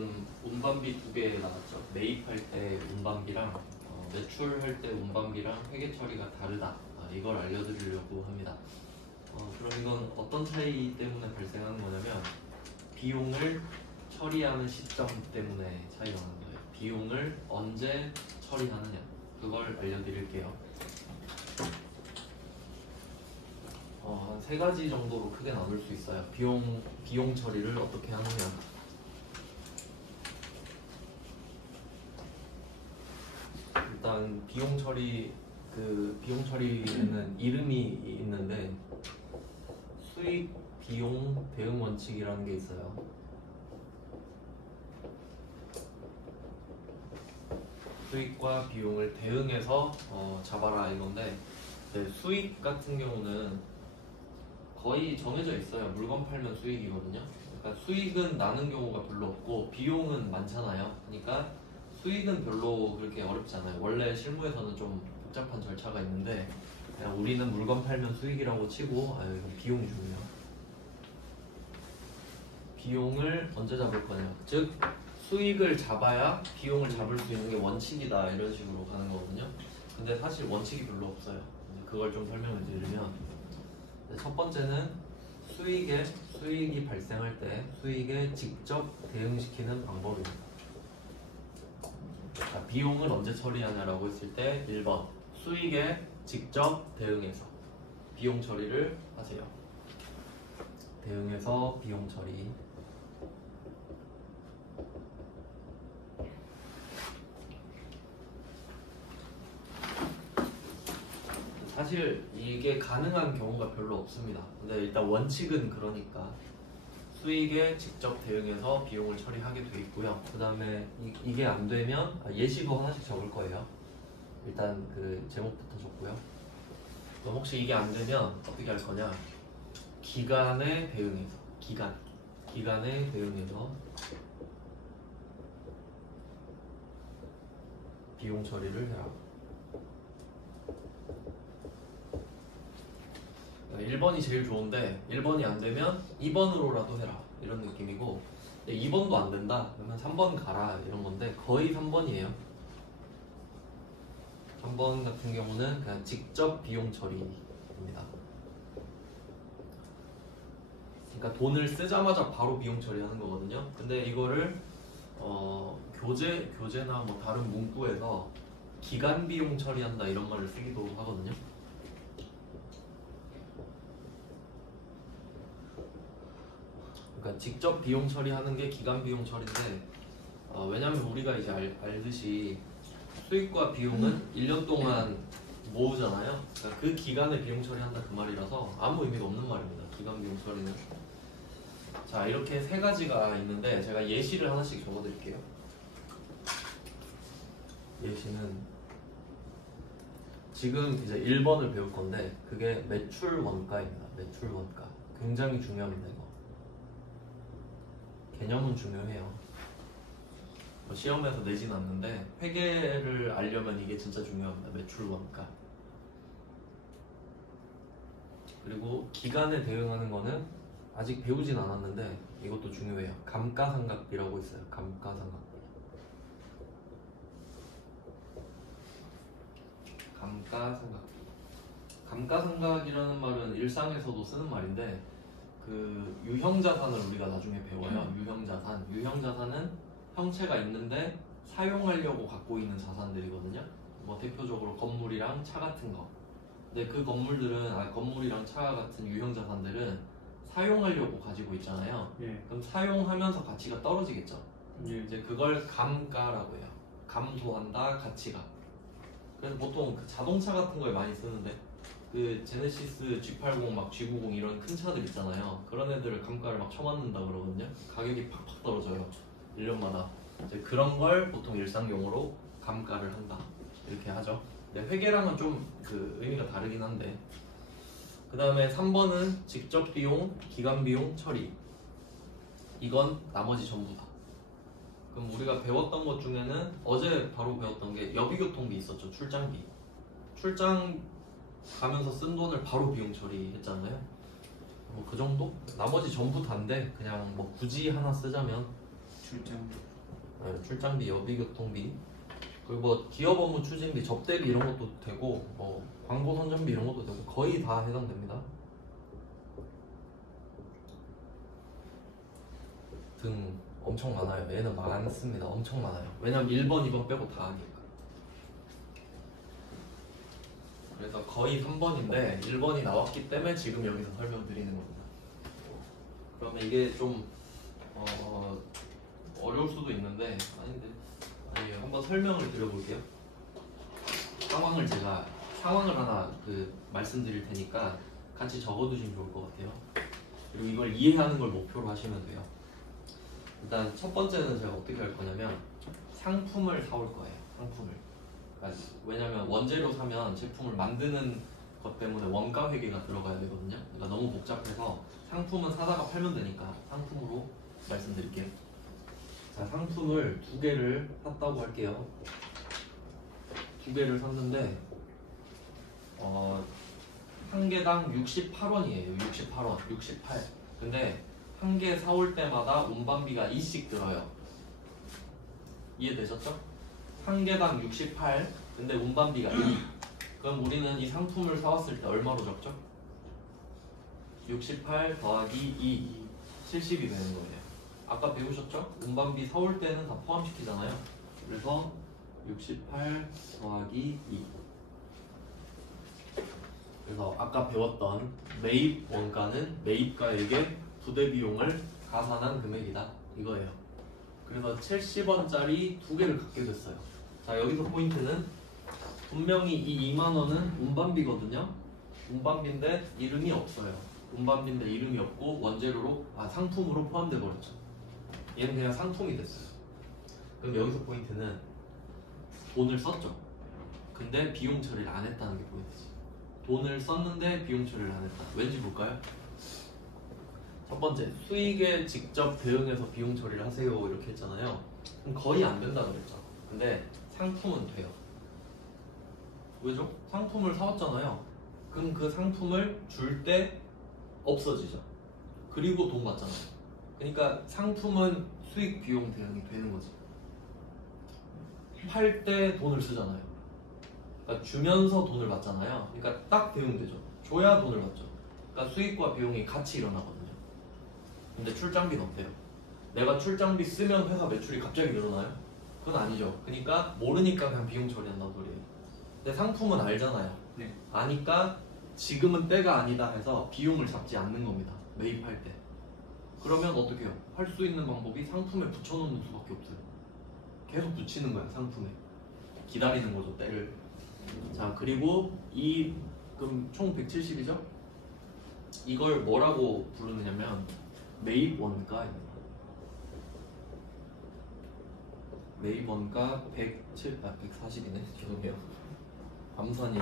방금 운반비 두 개 나왔죠. 매입할 때 운반비랑 매출할 때 운반비랑 회계 처리가 다르다. 이걸 알려드리려고 합니다. 그럼 이건 어떤 차이 때문에 발생하는 거냐면 비용을 처리하는 시점 때문에 차이가 나는 거예요. 비용을 언제 처리하느냐 그걸 알려드릴게요. 한 세 가지 정도로 크게 나눌 수 있어요. 비용 처리를 어떻게 하느냐. 일단 비용 처리에는 이름이 있는데 수익 비용 대응 원칙이라는 게 있어요. 수익과 비용을 대응해서 잡아라 이건데, 수익 같은 경우는 거의 정해져 있어요. 물건 팔면 수익이거든요. 그러니까 수익은 나는 경우가 별로 없고 비용은 많잖아요. 그러니까 수익은 별로 그렇게 어렵지 않아요. 원래 실무에서는 좀 복잡한 절차가 있는데 그냥 우리는 물건 팔면 수익이라고 치고 이건 비용이 중요해요. 비용을 언제 잡을 거냐, 즉 수익을 잡아야 비용을 잡을 수 있는 게 원칙이다 이런 식으로 가는 거거든요. 근데 사실 원칙이 별로 없어요. 그걸 좀 설명을 드리면, 첫 번째는 수익이 발생할 때 수익에 직접 대응시키는 방법입니다. 비용을 언제 처리하냐라고 했을 때 1번 수익에 직접 대응해서 비용 처리를 하세요. 대응해서 비용 처리. 사실 이게 가능한 경우가 별로 없습니다. 근데 일단 원칙은 그러니까 수익에 직접 대응해서 비용을 처리하게 돼 있고요. 그 다음에 이게 안 되면 예시도 하나씩 적을 거예요. 일단 그 제목부터 적고요. 그럼 혹시 이게 안 되면 어떻게 할 거냐? 기간에 대응해서 기간에 대응해서 비용 처리를 해라. 1번이 제일 좋은데 1번이 안 되면 2번으로라도 해라 이런 느낌이고, 2번도 안 된다 그러면 3번 가라 이런 건데 거의 3번이에요. 3번 같은 경우는 그냥 직접 비용 처리입니다. 그러니까 돈을 쓰자마자 바로 비용 처리하는 거거든요. 근데 이거를 교재나 뭐 다른 문구에서 기간 비용 처리한다 이런 말을 쓰기도 하거든요. 그러니까 직접 비용 처리하는 게 기간 비용 처리인데, 왜냐면 우리가 이제 알듯이 수익과 비용은 1년 동안 모으잖아요. 그러니까 그 기간에 비용 처리한다 그 말이라서 아무 의미가 없는 말입니다. 기간 비용 처리는. 자, 이렇게 세 가지가 있는데 제가 예시를 하나씩 적어드릴게요. 예시는 지금 이제 1번을 배울 건데 그게 매출 원가입니다. 매출 원가. 굉장히 중요합니다. 이거. 개념은 중요해요. 시험에서 내진 않는데 회계를 알려면 이게 진짜 중요합니다. 매출 원가. 그리고 기간에 대응하는 거는 아직 배우진 않았는데 이것도 중요해요. 감가상각비라고 있어요. 감가상각비. 감가상각이라는 말은 일상에서도 쓰는 말인데 그 유형자산을 우리가 나중에 배워요. 유형자산은 형체가 있는데 사용하려고 갖고 있는 자산들이거든요. 뭐 대표적으로 건물이랑 차 같은 거. 근데 그 건물이랑 차 같은 유형자산들은 사용하려고 가지고 있잖아요. 그럼 사용하면서 가치가 떨어지겠죠. 이제 그걸 감가라고 해요. 감소한다 가치가. 그래서 보통 그 자동차 같은 거에 많이 쓰는데 그 제네시스 G80 막 G90 이런 큰 차들 있잖아요. 그런 애들을 감가를 막 쳐맞는다 그러거든요. 가격이 팍팍 떨어져요. 1년마다. 이제 그런 걸 보통 일상용어로 감가를 한다 이렇게 하죠. 근데 회계랑은 좀 그 의미가 다르긴 한데, 그 다음에 3번은 직접 비용, 기간 비용 처리. 이건 나머지 전부다. 그럼 우리가 배웠던 것 중에는 어제 바로 배웠던 게 여비교통비 있었죠. 출장비. 출장 가면서 쓴 돈을 바로 비용 처리했잖아요. 뭐 그 정도? 나머지 전부 다인데 그냥 뭐 굳이 하나 쓰자면 출장비, 여비교통비, 그리고 뭐 기업 업무 추진비, 접대비 이런 것도 되고 광고 선전비 이런 것도 되고 거의 다 해당됩니다. 등 엄청 많아요. 얘는 많습니다. 엄청 많아요. 왜냐면 1번, 2번 빼고 다 하니까. 그래서 거의 3번인데 1번이 나왔기 때문에 지금 여기서 설명드리는 겁니다. 그러면 이게 좀 어려울 수도 있는데 아니에요. 한번 설명을 드려볼게요. 상황을 하나 말씀드릴 테니까 같이 적어두시면 좋을 것 같아요. 그리고 이걸 이해하는 걸 목표로 하시면 돼요. 일단 첫 번째는 제가 어떻게 할 거냐면 상품을 사올 거예요. 상품을. 그러니까 왜냐면 원재료 사면 제품을 만드는 것 때문에 원가 회계가 들어가야 되거든요. 그러니까 너무 복잡해서 상품은 사다가 팔면 되니까 상품으로 말씀드릴게요. 자, 상품을 2개를 샀다고 할게요. 2개를 샀는데 한 개당 68원이에요. 68원, 68. 근데 한 개 사올 때마다 운반비가 2씩 들어요. 이해되셨죠? 한 개당 68, 근데 운반비가 2. 그럼 우리는 이 상품을 사왔을 때 얼마로 적죠? 68 더하기 2, 70이 되는 거예요. 아까 배우셨죠? 운반비 사올 때는 다 포함시키잖아요. 그래서 68 더하기 2. 그래서 아까 배웠던 매입 원가는 매입가에게 부대 비용을 가산한 금액이다. 이거예요. 그래서 70원짜리 2개를 갖게 됐어요. 자, 여기서 포인트는 분명히 이 2만원은 운반비거든요. 운반비인데 이름이 없어요. 운반비인데 이름이 없고 원재료로 상품으로 포함돼 버렸죠. 얘는 그냥 상품이 됐어요. 그럼 여기서 포인트는 돈을 썼죠. 근데 비용 처리를 안 했다는 게 포인트지. 돈을 썼는데 비용 처리를 안 했다. 왠지 볼까요? 첫 번째, 수익에 직접 대응해서 비용 처리를 하세요 이렇게 했잖아요. 그럼 거의 안 된다 그랬죠. 근데 상품은 돼요. 왜죠? 상품을 사왔잖아요. 그럼 그 상품을 줄 때 없어지죠. 그리고 돈 받잖아요. 그러니까 상품은 수익 비용 대응이 되는 거지. 팔 때 돈을 쓰잖아요. 그러니까 주면서 돈을 받잖아요. 그러니까 딱 대응되죠. 줘야 돈을 받죠. 그러니까 수익과 비용이 같이 일어나거든요. 근데 출장비는 어때요? 내가 출장비 쓰면 회사 매출이 갑자기 늘어나요? 그건 아니죠. 그러니까 모르니까 그냥 비용 처리한다는 소리예요. 근데 상품은 알잖아요. 네. 아니까 지금은 때가 아니다 해서 비용을 잡지 않는 겁니다. 매입할 때. 그러면 어떻게 해요? 할 수 있는 방법이 상품에 붙여놓는 수밖에 없어요. 계속 붙이는 거야, 상품에. 기다리는 거죠, 때를. 자, 그리고 그럼 총 170이죠? 이걸 뭐라고 부르느냐면 매입 원가입니다. 매입 원가 140이네. 죄송해요. 감산이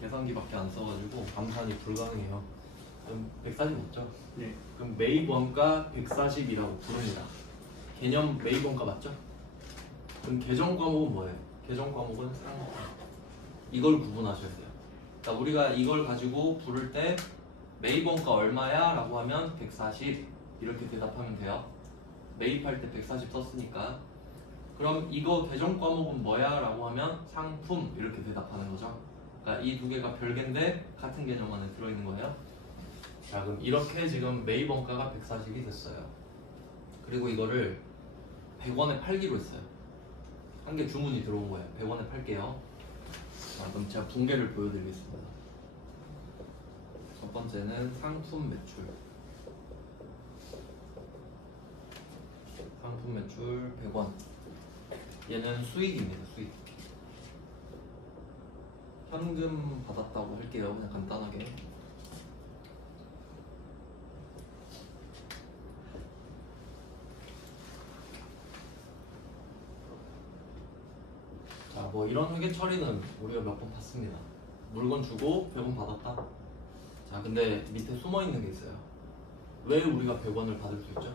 계산기밖에 안 써가지고 감산이 불가능해요. 그럼 140 맞죠? 네. 그럼 매입 원가 140이라고 부릅니다. 개념 매입 원가 맞죠? 그럼 계정 과목은 뭐예요? 계정 과목은 상품. 이걸 구분하셔야 돼요. 그러니까 우리가 이걸 가지고 부를 때 매입 원가 얼마야? 라고 하면 140 이렇게 대답하면 돼요. 매입할 때 140 썼으니까. 그럼 이거 계정 과목은 뭐야? 라고 하면 상품 이렇게 대답하는 거죠. 그러니까 이 2개가 별개인데 같은 개념 안에 들어있는 거예요. 자, 그럼 이렇게 지금 매입 원가가 140이 됐어요. 그리고 이거를 100원에 팔기로 했어요. 한 개 주문이 들어온 거예요. 100원에 팔게요. 자, 그럼 제가 분개를 보여드리겠습니다. 첫 번째는 상품 매출. 상품 매출 100원. 얘는 수익입니다. 수익. 현금 받았다고 할게요. 그냥 간단하게. 자, 뭐 이런 회계 처리는 우리가 몇 번 봤습니다. 물건 주고 100원 받았다. 자, 근데 밑에 숨어 있는 게 있어요. 왜 우리가 100원을 받을 수 있죠?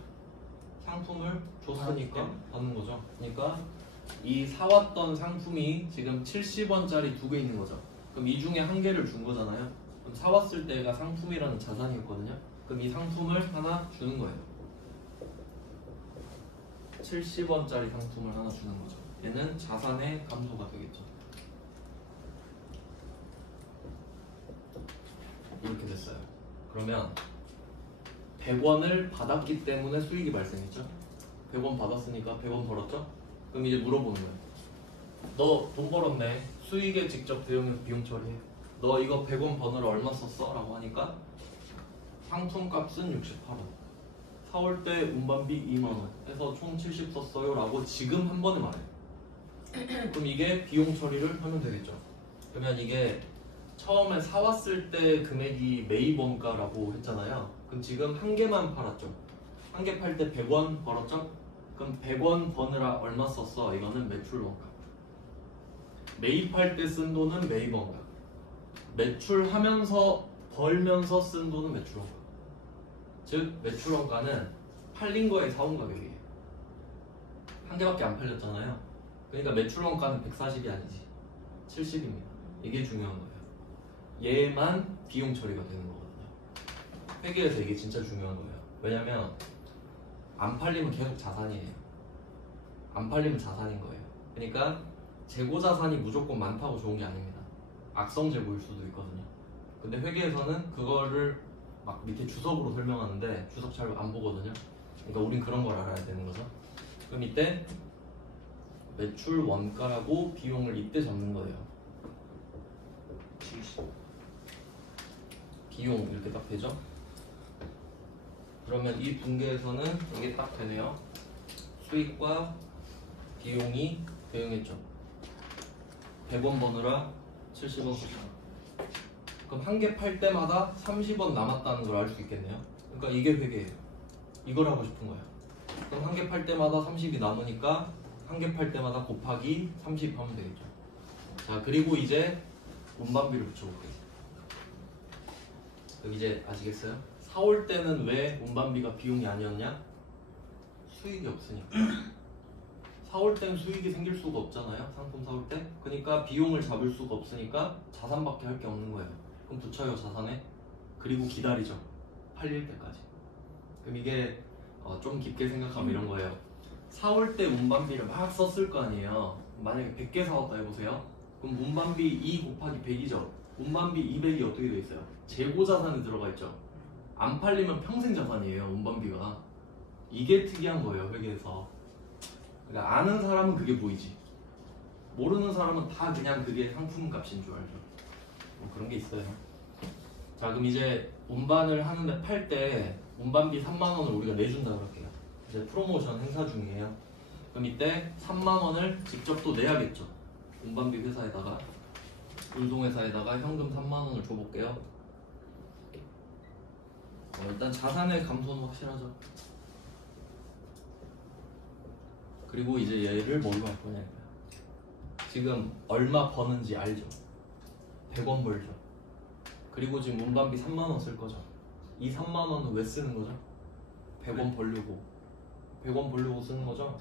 상품을 줬으니까 받는 거죠. 그러니까 이 사왔던 상품이 지금 70원짜리 2개 있는 거죠. 그럼 이 중에 한 개를 준 거잖아요. 그럼 사왔을 때가 상품이라는 자산이었거든요. 그럼 이 상품을 하나 주는 거예요. 70원짜리 상품을 하나 주는 거죠. 얘는 자산의 감소가 되겠죠. 이렇게 됐어요. 그러면 100원을 받았기 때문에 수익이 발생했죠. 100원 받았으니까 100원 벌었죠. 그럼 이제 물어보는 거예요. 너 돈 벌었네. 수익에 직접 대응해서 비용 처리해. 너 이거 100원 버느라 얼마 썼어? 라고 하니까 상품값은 68원, 사올 때 운반비 2만원 해서 총 70 썼어요 라고 지금 한 번에 말해요. 그럼 이게 비용 처리를 하면 되겠죠. 그러면 이게 처음에 사왔을 때 금액이 매입 원가라고 했잖아요. 그럼 지금 한 개만 팔았죠. 한 개 팔 때 100원 벌었죠. 그럼 100원 버느라 얼마 썼어? 이거는 매출 원가. 매입할 때 쓴 돈은 매입 원가. 매출하면서 벌면서 쓴 돈은 매출 원가. 즉 매출 원가는 팔린 거에 사온 가격이에요. 한 개밖에 안 팔렸잖아요. 그러니까 매출 원가는 140이 아니지 70입니다. 이게 중요한 거예요. 얘만 비용 처리가 되는 거거든요. 회계에서 이게 진짜 중요한 거예요. 왜냐면 안 팔리면 계속 자산이에요. 안 팔리면 자산인 거예요. 그러니까 재고 자산이 무조건 많다고 좋은 게 아닙니다. 악성 재고일 수도 있거든요. 근데 회계에서는 그거를 막 밑에 주석으로 설명하는데 주석 잘 안 보거든요. 그러니까 우린 그런 걸 알아야 되는 거죠. 그럼 이때 매출 원가라고 비용을 이때 잡는 거예요. 비용 이렇게 딱 되죠. 그러면 이 분계에서는 이게 딱 되네요. 수익과 비용이 대응했죠. 100원 버느라 70원 썼다. 그럼 한 개 팔 때마다 30원 남았다는 걸 알 수 있겠네요. 그러니까 이게 회계예요. 이걸 하고 싶은 거예요. 그럼 한 개 팔 때마다 30이 남으니까 한 개 팔 때마다 곱하기 30 하면 되겠죠. 자, 그리고 이제 운반비를 붙여볼게요. 그럼 이제 아시겠어요? 사올 때는 왜 운반비가 비용이 아니었냐? 수익이 없으니까. 사올 땐 수익이 생길 수가 없잖아요. 상품 사올 때. 그러니까 비용을 잡을 수가 없으니까 자산밖에 할 게 없는 거예요. 그럼 붙여요, 자산에. 그리고 기다리죠. 팔릴 때까지. 그럼 이게 좀 깊게 생각하면 이런 거예요. 사올 때 운반비를 막 썼을 거 아니에요. 만약에 100개 사왔다 해보세요. 그럼 운반비 2 곱하기 100이죠. 운반비 200이 어떻게 돼 있어요? 재고 자산에 들어가 있죠. 안 팔리면 평생 자산이에요, 운반비가. 이게 특이한 거예요, 회계에서. 그러니까 아는 사람은 그게 보이지. 모르는 사람은 다 그냥 그게 상품 값인 줄 알죠. 뭐 그런 게 있어요. 자, 그럼 이제 운반을 하는데 팔 때 운반비 3만 원을 우리가 내준다 그럴게요. 이제 프로모션 행사 중이에요. 그럼 이때 3만 원을 직접 또 내야겠죠. 운반비 회사에다가, 운송회사에다가 현금 3만 원을 줘볼게요. 일단 자산의 감소는 확실하죠. 그리고 이제 얘를 뭘로 할 거냐. 지금 얼마 버는지 알죠. 100원 벌죠. 그리고 지금 운반비 3만 원 쓸 거죠. 이 3만 원은 왜 쓰는 거죠? 100원 벌려고. 100원 벌려고 쓰는 거죠.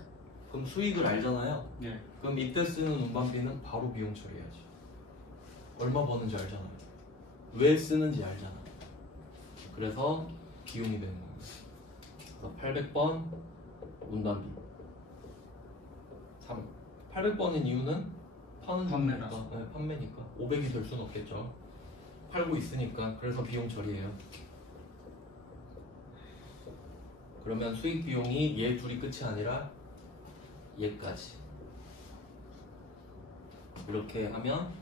그럼 수익을 알잖아요. 네. 그럼 이때 쓰는 운반비는 바로 비용 처리해야지. 얼마 버는지 알잖아요. 왜 쓰는지 알잖아. 그래서 비용이 되는 거예요. 그래서 800번 운반비 3. 800번인 이유는 파는 판매라. 중이니까. 네, 판매니까 500이 될 수는 없겠죠. 팔고 있으니까. 그래서 비용 처리해요. 그러면 수익 비용이 얘 둘이 끝이 아니라 얘까지. 이렇게 하면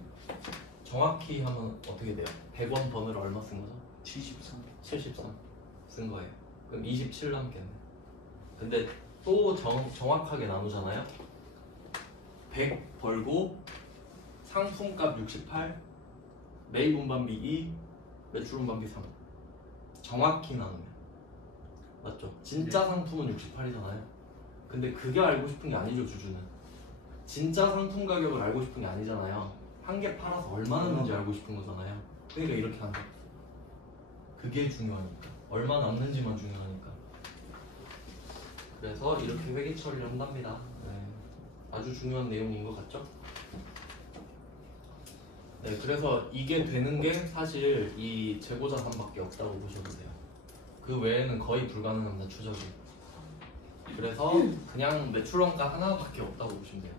정확히 하면 어떻게 돼요? 100원 버느라 얼마 쓴 거죠? 73. 73 쓴 거예요. 그럼 27 남겠네. 근데 또 정확하게 나누잖아요. 100 벌고 상품값 68, 매입 운반비 2, 매출 운반비 3. 정확히 나누면 맞죠? 진짜 상품은 68이잖아요. 근데 그게 알고 싶은 게 아니죠, 주주는. 진짜 상품 가격을 알고 싶은 게 아니잖아요. 한 개 팔아서 얼마 남는지 알고 싶은 거잖아요. 그러니까 이렇게 한다. 그게 중요하니까. 얼마 남는지만 중요하니까. 그래서 이렇게 회계 처리를 한답니다. 네. 아주 중요한 내용인 것 같죠? 네, 그래서 이게 되는 게 사실 이 재고자산밖에 없다고 보셔도 돼요. 그 외에는 거의 불가능합니다, 추적이. 그래서 그냥 매출원가 하나밖에 없다고 보시면 돼요.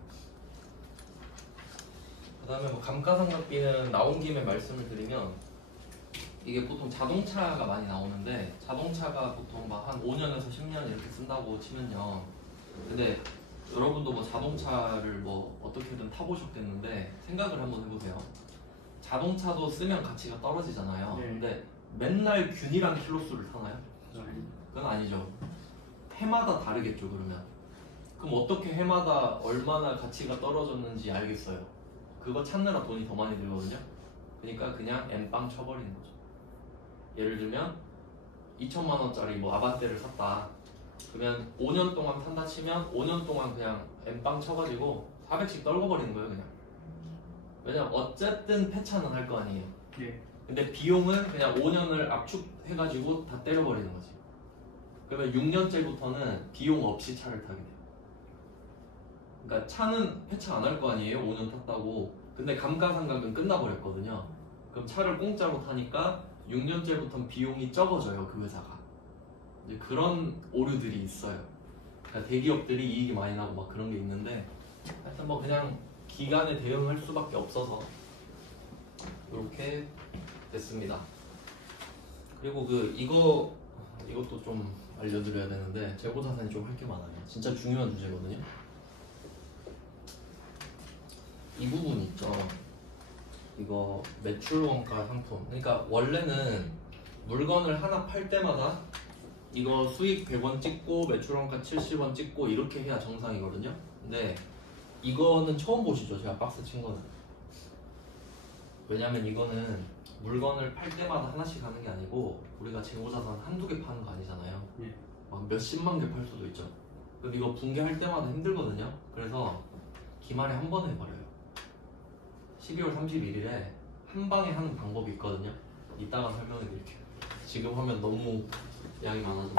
그 다음에 뭐 감가상각비는 나온 김에 말씀을 드리면 이게 보통 자동차가 많이 나오는데 자동차가 보통 막 한 5년에서 10년 이렇게 쓴다고 치면요. 근데 여러분도 뭐 자동차를 뭐 어떻게든 타보셨겠는데 생각을 한번 해보세요. 자동차도 쓰면 가치가 떨어지잖아요. 네. 근데 맨날 균일한 킬로수를 타나요? 그건 아니죠. 해마다 다르겠죠. 그럼 어떻게 해마다 얼마나 가치가 떨어졌는지 알겠어요. 그거 찾느라 돈이 더 많이 들거든요. 그러니까 그냥 N빵 쳐버리는 거죠. 예를 들면 2천만 원짜리 뭐 아반떼를 샀다. 그러면 5년 동안 탄다 치면 5년 동안 그냥 N빵 쳐가지고 400씩 떨궈버리는 거예요. 그냥. 왜냐면 어쨌든 폐차는 할 거 아니에요. 예. 근데 비용은 그냥 5년을 압축해가지고 다 때려버리는 거지. 그러면 6년째부터는 비용 없이 차를 타게 돼요. 그러니까 차는 폐차 안 할 거 아니에요. 5년 탔다고. 근데 감가상각은 끝나버렸거든요. 그럼 차를 공짜로 타니까 6년째부터는 비용이 적어져요. 그 회사가. 이제 그런 오류들이 있어요. 그러니까 대기업들이 이익이 많이 나고 막 그런 게 있는데 하여튼 뭐 그냥 기간에 대응할 수밖에 없어서 이렇게 됐습니다. 그리고 이것도 좀 알려드려야 되는데 재고자산이 좀 할 게 많아요. 진짜 중요한 주제거든요. 이 부분 있죠. 이거 매출원가 상품. 그러니까 원래는 물건을 하나 팔 때마다 이거 수익 100원 찍고 매출원가 70원 찍고 이렇게 해야 정상이거든요. 근데 이거는 처음 보시죠. 제가 박스 친 거는. 왜냐면 이거는 물건을 팔 때마다 하나씩 하는 게 아니고 우리가 재고자산 한두 개 파는 거 아니잖아요. 예. 막 몇십만 개 팔 수도 있죠. 그럼 이거 붕괴할 때마다 힘들거든요. 그래서 기말에 한 번에 해버려요. 12월 31일에 한 방에 하는 방법이 있거든요. 이따가 설명해 드릴게요. 지금 하면 너무 양이 많아서.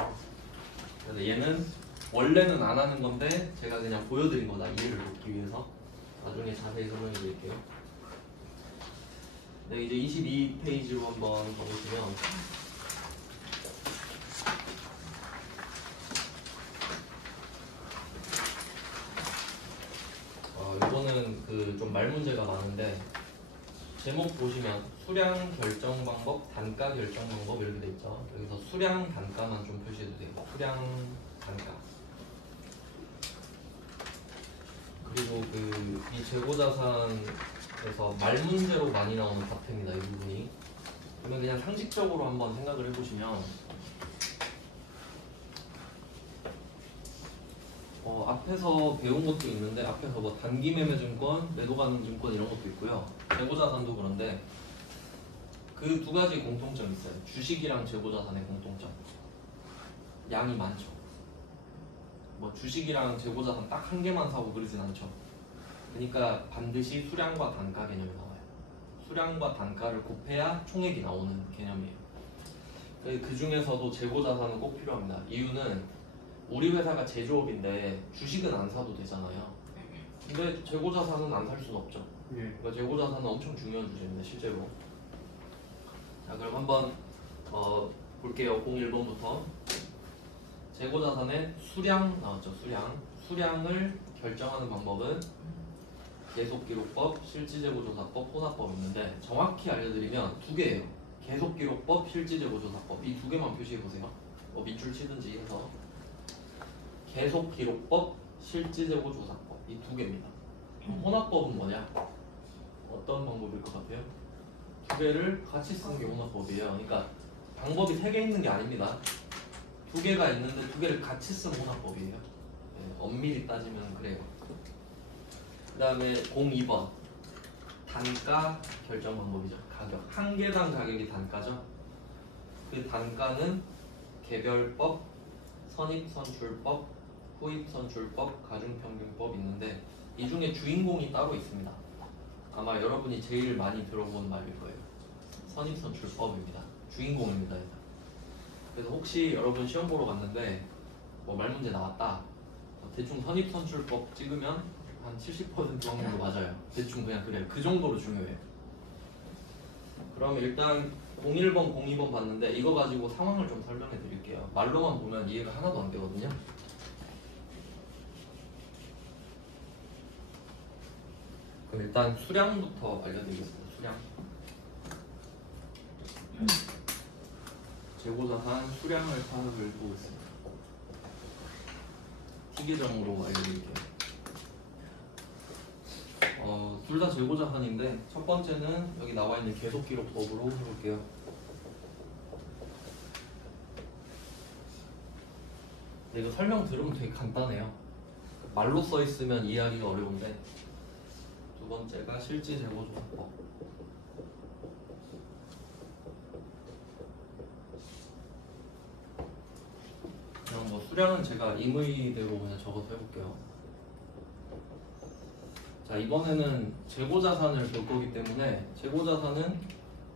근데 얘는 원래는 안 하는 건데 제가 그냥 보여드린 거다. 이해를 돕기 위해서. 나중에 자세히 설명해 드릴게요. 네, 이제 22페이지로 한번 가보시면 이거는 그 좀 말 문제가 많은데 제목 보시면 수량 결정 방법, 단가 결정 방법 이렇게 돼 있죠. 여기서 수량 단가만 좀 표시해 주세요. 수량 단가. 그리고 이 재고자산에서 말 문제로 많이 나오는 파트입니다. 이 부분이. 그러면 그냥 상식적으로 한번 생각을 해보시면 앞에서 배운 것도 있는데 앞에서 뭐 단기 매매 증권, 매도 가능 증권 이런 것도 있고요. 재고자산도 그런데 그 두 가지 공통점이 있어요. 주식이랑 재고자산의 공통점. 양이 많죠. 뭐 주식이랑 재고자산 딱 한 개만 사고 그러진 않죠. 그러니까 반드시 수량과 단가 개념이 나와요. 수량과 단가를 곱해야 총액이 나오는 개념이에요. 그 중에서도 재고자산은 꼭 필요합니다. 이유는 우리 회사가 제조업인데 주식은 안 사도 되잖아요. 근데 재고자산은 안 살 수는 없죠. 그러니까 재고자산은 엄청 중요한 주제입니다. 실제로. 자, 그럼 한번 볼게요. 01번부터 재고자산의 수량 나왔죠. 수량을 결정하는 방법은 계속기록법, 실질재고조사법, 혼합법 있는데 정확히 알려드리면 두 개예요. 계속기록법, 실질재고조사법 이 두 개만 표시해보세요. 밑줄 치든지 해서 계속기록법, 실질재고조사법 이 두 개입니다. 혼합법은 뭐냐? 어떤 방법일 것 같아요? 두 개를 같이 쓰는 게 혼합법이에요. 그러니까 방법이 세 개 있는 게 아닙니다. 두 개가 있는데 두 개를 같이 쓰는 혼합법이에요. 네, 엄밀히 따지면 그래요. 그 다음에 02번 단가 결정 방법이죠. 가격. 한 개당 가격이 단가죠. 그 단가는 개별법, 선입선출법, 후입선출법, 가중평균법 있는데 이 중에 주인공이 따로 있습니다. 아마 여러분이 제일 많이 들어본 말일 거예요. 선입선출법입니다. 주인공입니다. 그래서 혹시 여러분 시험 보러 갔는데 뭐 말 문제 나왔다. 대충 선입선출법 찍으면 한 70% 확률로 맞아요. 대충 그냥 그래요. 그 정도로 중요해요. 그럼 일단 01번, 02번 봤는데 이거 가지고 상황을 좀 설명해 드릴게요. 말로만 보면 이해가 하나도 안 되거든요. 그럼 일단 수량부터 알려드리겠습니다. 수량. 재고자산 수량을 파악을 해보겠습니다. T 계정으로 알려드릴게요. 둘 다 재고자산인데 첫 번째는 여기 나와 있는 계속기록법으로 해볼게요. 이거 설명 들으면 되게 간단해요. 말로 써 있으면 이해하기가 어려운데 두 번째가 실지재고조사법. 그냥 뭐 수량은 제가 임의대로 그냥 적어서 해볼게요. 자, 이번에는 재고자산을 볼 거기 때문에 재고자산은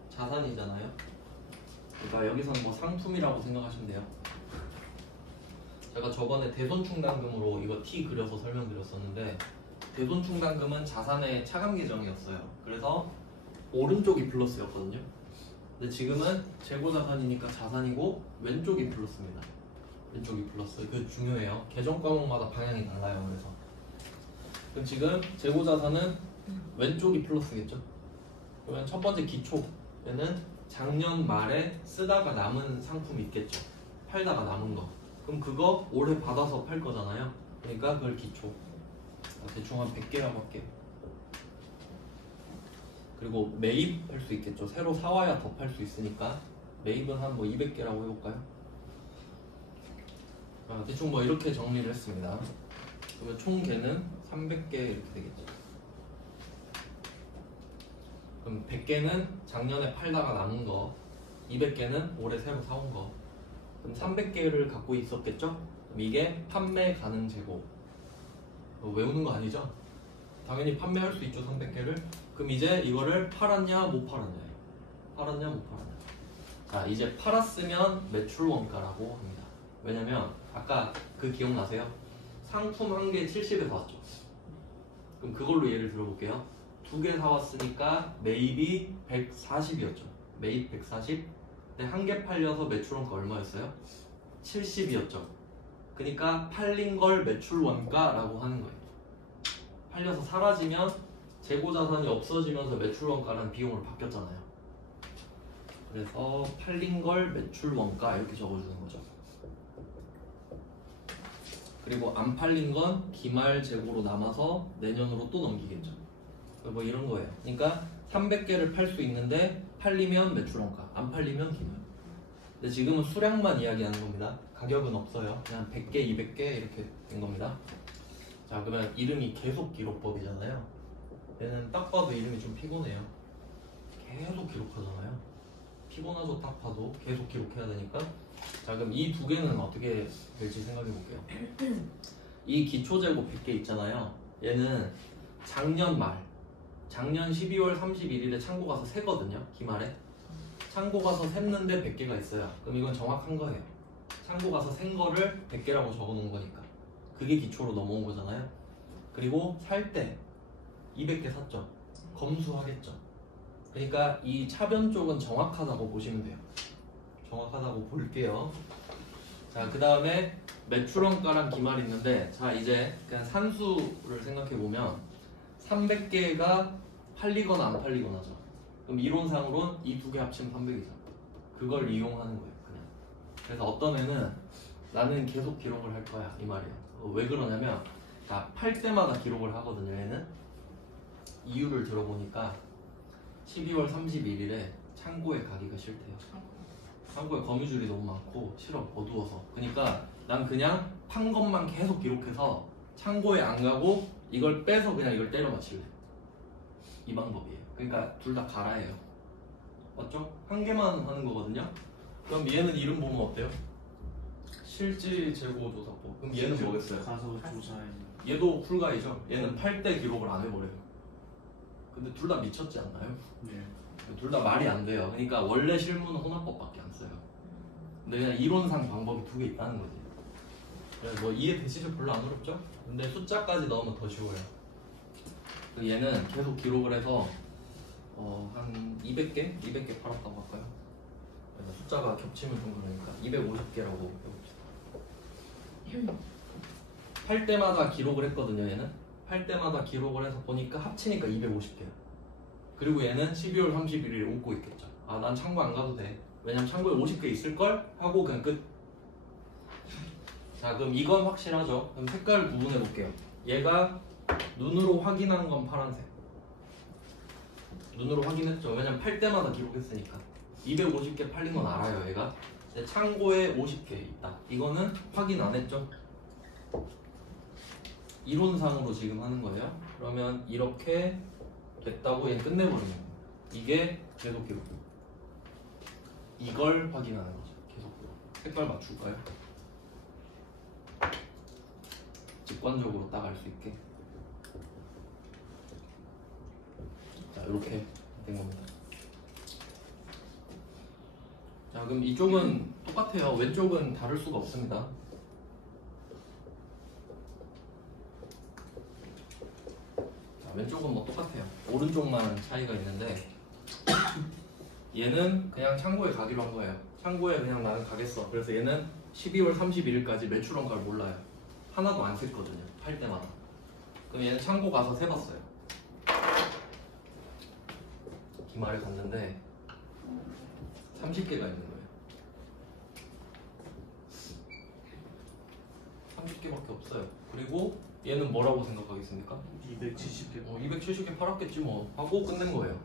자산이잖아요. 그러니까 여기서는 뭐 상품이라고 생각하시면 돼요. 제가 저번에 대손충당금으로 이거 T 그려서 설명드렸었는데 대손충당금은 자산의 차감 계정이었어요. 그래서 오른쪽이 플러스였거든요. 근데 지금은 재고자산이니까 자산이고 왼쪽이 플러스입니다. 왼쪽이 플러스. 그게 중요해요. 계정 과목마다 방향이 달라요. 그래서 그럼 지금 재고자산은 왼쪽이 플러스겠죠. 그러면 첫 번째 기초에는 작년 말에 쓰다가 남은 상품이 있겠죠. 팔다가 남은 거. 그럼 그거 올해 받아서 팔 거잖아요. 그러니까 그걸 기초. 대충 한 100개라고 할게요. 그리고 매입할 수 있겠죠. 새로 사와야 더 팔 수 있으니까 매입은 한 뭐 200개라고 해볼까요? 대충 뭐 이렇게 정리를 했습니다. 그러면 총 개는 300개 이렇게 되겠죠. 그럼 100개는 작년에 팔다가 남은 거, 200개는 올해 새로 사온 거. 그럼 300개를 갖고 있었겠죠? 그럼 이게 판매 가능 재고. 외우는 거 아니죠? 당연히 판매할 수 있죠, 300개를. 그럼 이제 이거를 팔았냐 못 팔았냐. 팔았냐 못 팔았냐. 자, 이제 팔았으면 매출 원가라고 합니다. 왜냐면 아까 그 기억나세요? 상품 한 개 70에 사왔죠. 그럼 그걸로 예를 들어볼게요. 2개 사왔으니까 매입이 140이었죠. 매입 140. 근데 한 개 팔려서 매출 원가 얼마였어요? 70이었죠. 그러니까 팔린 걸 매출 원가라고 하는 거예요. 팔려서 사라지면 재고자산이 없어지면서 매출 원가라는 비용으로 바뀌었잖아요. 그래서 팔린 걸 매출 원가 이렇게 적어주는 거죠. 그리고 안 팔린 건 기말 재고로 남아서 내년으로 또 넘기겠죠. 뭐 이런 거예요. 그러니까 300개를 팔 수 있는데 팔리면 매출 원가, 안 팔리면 기말. 근데 지금은 수량만 이야기하는 겁니다. 가격은 없어요. 그냥 100개, 200개 이렇게 된 겁니다. 자, 그러면 이름이 계속 기록법이잖아요. 얘는 딱 봐도 이름이 좀 피곤해요. 계속 기록하잖아요. 피곤하죠. 딱 봐도 계속 기록해야 되니까. 자, 그럼 이 두 개는 어떻게 될지 생각해 볼게요. 이 기초재고 100개 있잖아요. 얘는 작년 말, 작년 12월 31일에 창고 가서 세거든요. 기말에 창고 가서 샜는데 100개가 있어요. 그럼 이건 정확한 거예요. 창고 가서 센 거를 100개라고 적어 놓은 거니까 그게 기초로 넘어온 거잖아요. 그리고 살 때 200개 샀죠. 검수하겠죠. 그러니까 이 차변 쪽은 정확하다고 보시면 돼요. 정확하다고 볼게요. 자, 그 다음에 매출원가랑 기말이 있는데, 자, 이제 그냥 산수를 생각해 보면 300개가 팔리거나 안 팔리거나죠. 그럼 이론상으로는 이 두 개 합치면 300이죠. 그걸 이용하는 거예요, 그냥. 그래서 어떤 애는 나는 계속 기록을 할 거야, 이 말이에요. 왜 그러냐면, 자, 팔 때마다 기록을 하거든요, 얘는. 이유를 들어보니까 12월 31일에 창고에 가기가 싫대요. 창고에 거미줄이 너무 많고 싫어, 어두워서. 그러니까 난 그냥 판 것만 계속 기록해서 창고에 안 가고 이걸 빼서 그냥 이걸 때려 맞힐래. 이 방법이에요. 그러니까 둘 다 가라예요. 맞죠? 한 개만 하는 거거든요. 그럼 얘는 이름 보면 어때요? 실지재고조사법. 그럼 얘는 뭐겠어요? 가서 조사해. 얘도 쿨가이죠. 얘는 팔 때 기록을 안 해버려요. 근데 둘 다 미쳤지 않나요? 네. 둘 다 말이 안 돼요. 그러니까 원래 실무는 혼합법밖에 안 써요. 근데 그냥 이론상 방법이 두 개 있다는 거지. 그래서 뭐 이해되시죠? 별로 안 어렵죠? 근데 숫자까지 넣으면 더 쉬워요. 얘는 계속 기록을 해서 한 200개? 200개 팔았다고 할까요? 그래서 숫자가 겹치면 좀 그러니까 250개라고 해봅시다. 팔 때마다 기록을 했거든요, 얘는. 팔 때마다 기록을 해서 보니까 합치니까 250개야. 그리고 얘는 12월 31일에 웃고 있겠죠. 아, 난 창고 안 가도 돼. 왜냐면 창고에 50개 있을걸? 하고 그냥 끝. 자, 그럼 이건 확실하죠. 그럼 색깔을 구분해 볼게요. 얘가 눈으로 확인한 건 파란색. 눈으로 확인했죠. 왜냐면 팔 때마다 기록했으니까. 250개 팔린 건 알아요, 얘가. 근데 창고에 50개 있다. 이거는 확인 안 했죠. 이론상으로 지금 하는 거예요. 그러면 이렇게 됐다고 얘는 끝내버리는 거예요. 이게 계속 기록. 이걸 확인하는 거죠. 계속 기록. 색깔 맞출까요? 직관적으로 딱 알 수 있게. 자, 이렇게 된 겁니다. 자, 그럼 이쪽은 똑같아요. 왼쪽은 다를 수가 없습니다. 자, 왼쪽은 뭐 똑같아요. 오른쪽만 차이가 있는데 얘는 그냥 창고에 가기로 한 거예요. 창고에 그냥 나는 가겠어. 그래서 얘는 12월 31일까지 매출원가를 몰라요. 하나도 안 셌거든요. 팔 때마다. 그럼 얘는 창고 가서 세봤어요. 기말에 갔는데 30개가 있는 거예요. 30개밖에 없어요. 그리고 얘는 뭐라고 생각하겠습니까? 270개. 270개 팔았겠지 뭐 하고 끝낸 거예요.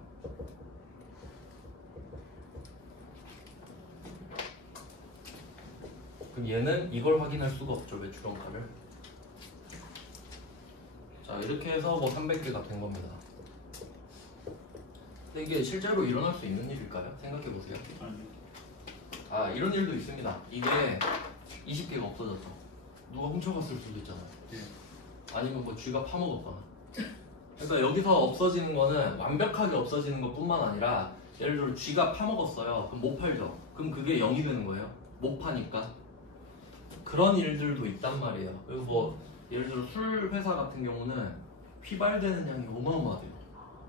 그럼 얘는 이걸 확인할 수가 없죠. 매출원가를. 자, 이렇게 해서 뭐 300개가 된 겁니다. 근데 이게 실제로 일어날 수 있는 일일까요? 생각해보세요. 아니요. 아, 이런 일도 있습니다. 이게 20개가 없어졌어. 누가 훔쳐갔을 수도 있잖아요. 네. 아니면 뭐 쥐가 파먹었거나. 그러니까 여기서 없어지는 거는 완벽하게 없어지는 것 뿐만 아니라 예를 들어 쥐가 파먹었어요. 그럼 못 팔죠. 그럼 그게 0이 되는 거예요. 못 파니까. 그런 일들도 있단 말이에요. 그리고 뭐 예를 들어 술 회사 같은 경우는 휘발되는 양이 어마어마하대요.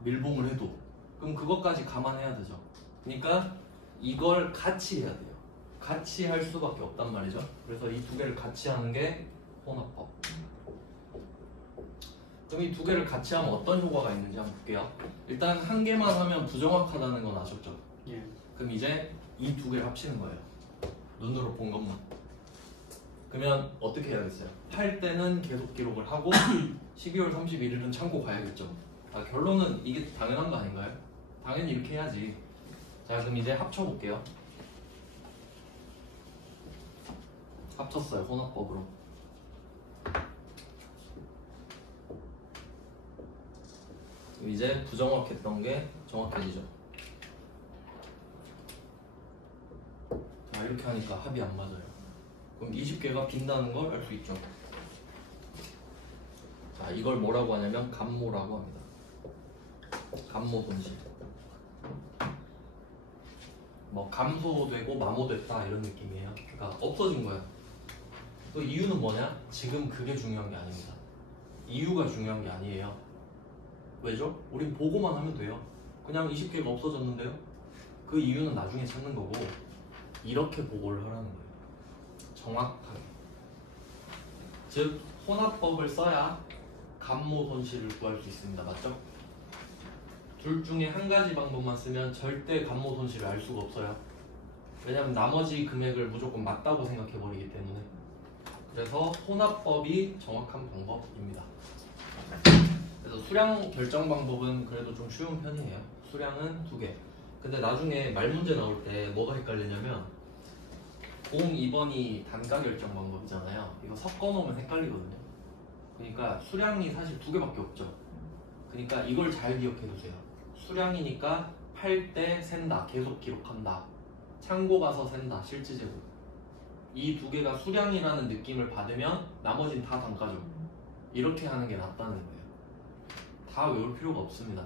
밀봉을 해도. 그럼 그것까지 감안해야 되죠. 그러니까 이걸 같이 해야 돼요. 같이 할 수밖에 없단 말이죠. 그래서 이 두 개를 같이 하는 게 혼합법. 그럼 이 두 개를 같이 하면 어떤 효과가 있는지 한번 볼게요. 일단 한 개만 하면 부정확하다는 건 아셨죠? 예. 그럼 이제 이 두 개를 합치는 거예요. 눈으로 본 것만. 그러면 어떻게 해야겠어요? 팔 때는 계속 기록을 하고 12월 31일은 창고 가야겠죠. 아, 결론은 이게 당연한 거 아닌가요? 당연히 이렇게 해야지. 자, 그럼 이제 합쳐볼게요. 합쳤어요. 혼합법으로. 그럼 이제 부정확했던 게 정확해지죠. 자, 이렇게 하니까 합이 안 맞아요. 그럼 20개가 빈다는 걸 알 수 있죠. 자, 이걸 뭐라고 하냐면 감모라고 합니다. 감모 손실. 뭐 감소되고 마모됐다 이런 느낌이에요. 그러니까 없어진 거야. 그 이유는 뭐냐? 지금 그게 중요한 게 아닙니다. 이유가 중요한 게 아니에요. 왜죠? 우린 보고만 하면 돼요. 그냥 20개가 없어졌는데요. 그 이유는 나중에 찾는 거고 이렇게 보고를 하라는 거예요. 정확하게. 즉 혼합법을 써야 감모 손실을 구할 수 있습니다. 맞죠? 둘 중에 한 가지 방법만 쓰면 절대 감모 손실을 알 수가 없어요. 왜냐하면 나머지 금액을 무조건 맞다고 생각해 버리기 때문에. 그래서 혼합법이 정확한 방법입니다. 그래서 수량 결정 방법은 그래도 좀 쉬운 편이에요. 수량은 2개. 근데 나중에 말 문제 나올 때 뭐가 헷갈리냐면 02번이 단가 결정 방법이잖아요. 이거 섞어 놓으면 헷갈리거든요. 그러니까 수량이 사실 2개밖에 없죠. 그러니까 이걸 잘 기억해 두세요. 수량이니까 팔 때 센다, 계속 기록한다. 창고 가서 센다, 실제 재고. 이 2개가 수량이라는 느낌을 받으면 나머지는 다 단가죠. 이렇게 하는 게 낫다는 거예요. 다 외울 필요가 없습니다.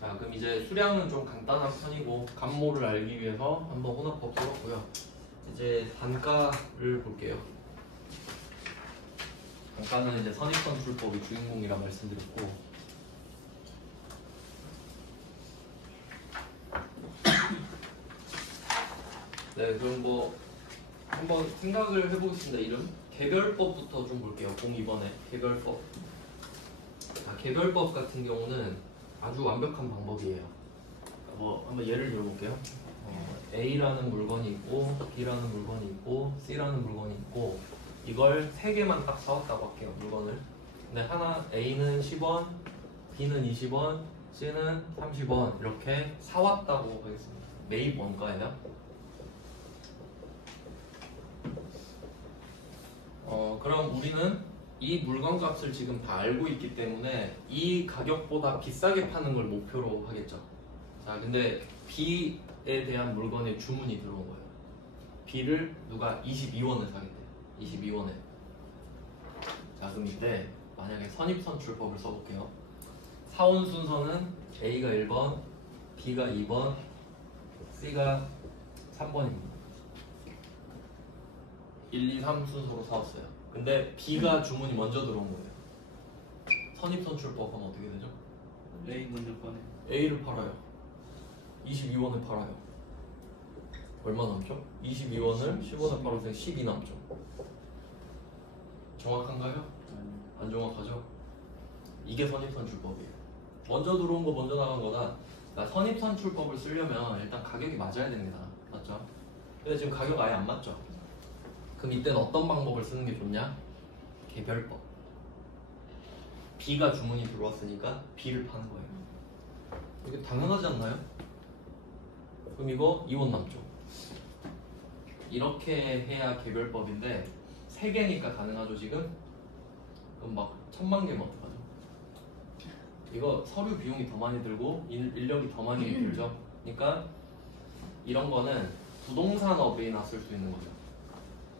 자, 그럼 이제 수량은 좀 간단한 편이고 감모를 알기 위해서 한번 혼합법 써봤고요. 이제 단가를 볼게요. 단가는 이제 선입선출법이 주인공이라 말씀드렸고, 네, 그럼 뭐 한번 생각을 해보겠습니다. 이름 개별법부터 좀 볼게요. 02번에 개별법. 개별법 같은 경우는 아주 완벽한 방법이에요. 뭐 한번 예를 들어볼게요. A라는 물건이 있고 B라는 물건이 있고 C라는 물건이 있고 이걸 3개만 딱 사왔다고 할게요. 물건을. 근데 하나 A는 10원, B는 20원, C는 30원 이렇게 사왔다고 하겠습니다. 매입 원가예요. 그럼 우리는 이 물건 값을 지금 다 알고 있기 때문에 이 가격보다 비싸게 파는 걸 목표로 하겠죠. 자, 근데 B에 대한 물건의 주문이 들어온 거예요. B를 누가 22원에 사겠대요. 22원에. 자, 그럼 이때 만약에 선입선출법을 써볼게요. 사온 순서는 A가 1번, B가 2번, C가 3번입니다. 1, 2, 3 순서로 사왔어요. 근데 B가 주문이 먼저 들어온 거예요. 선입선출법 하면 어떻게 되죠? A 먼저 꺼내. A를 팔아요. 22원에 팔아요. 얼마 남죠? 22원을 10원에 팔아서 12 남죠. 정확한가요? 안 정확하죠? 이게 선입선출법이에요. 먼저 들어온 거 먼저 나간 거다. 그러니까 선입선출법을 쓰려면 일단 가격이 맞아야 됩니다. 맞죠? 근데 지금 가격 아예 안 맞죠? 그럼 이때는 어떤 방법을 쓰는 게 좋냐? 개별법. B가 주문이 들어왔으니까 B를 파는 거예요. 이게 당연하지 않나요? 그럼 이거 2원 남죠. 이렇게 해야 개별법인데 3개니까 가능하죠 지금? 그럼 막 1000만 개면 어떡하죠? 이거 서류 비용이 더 많이 들고 인력이 더 많이 들죠? 그러니까 이런 거는 부동산업이나 쓸 수 있는 거죠.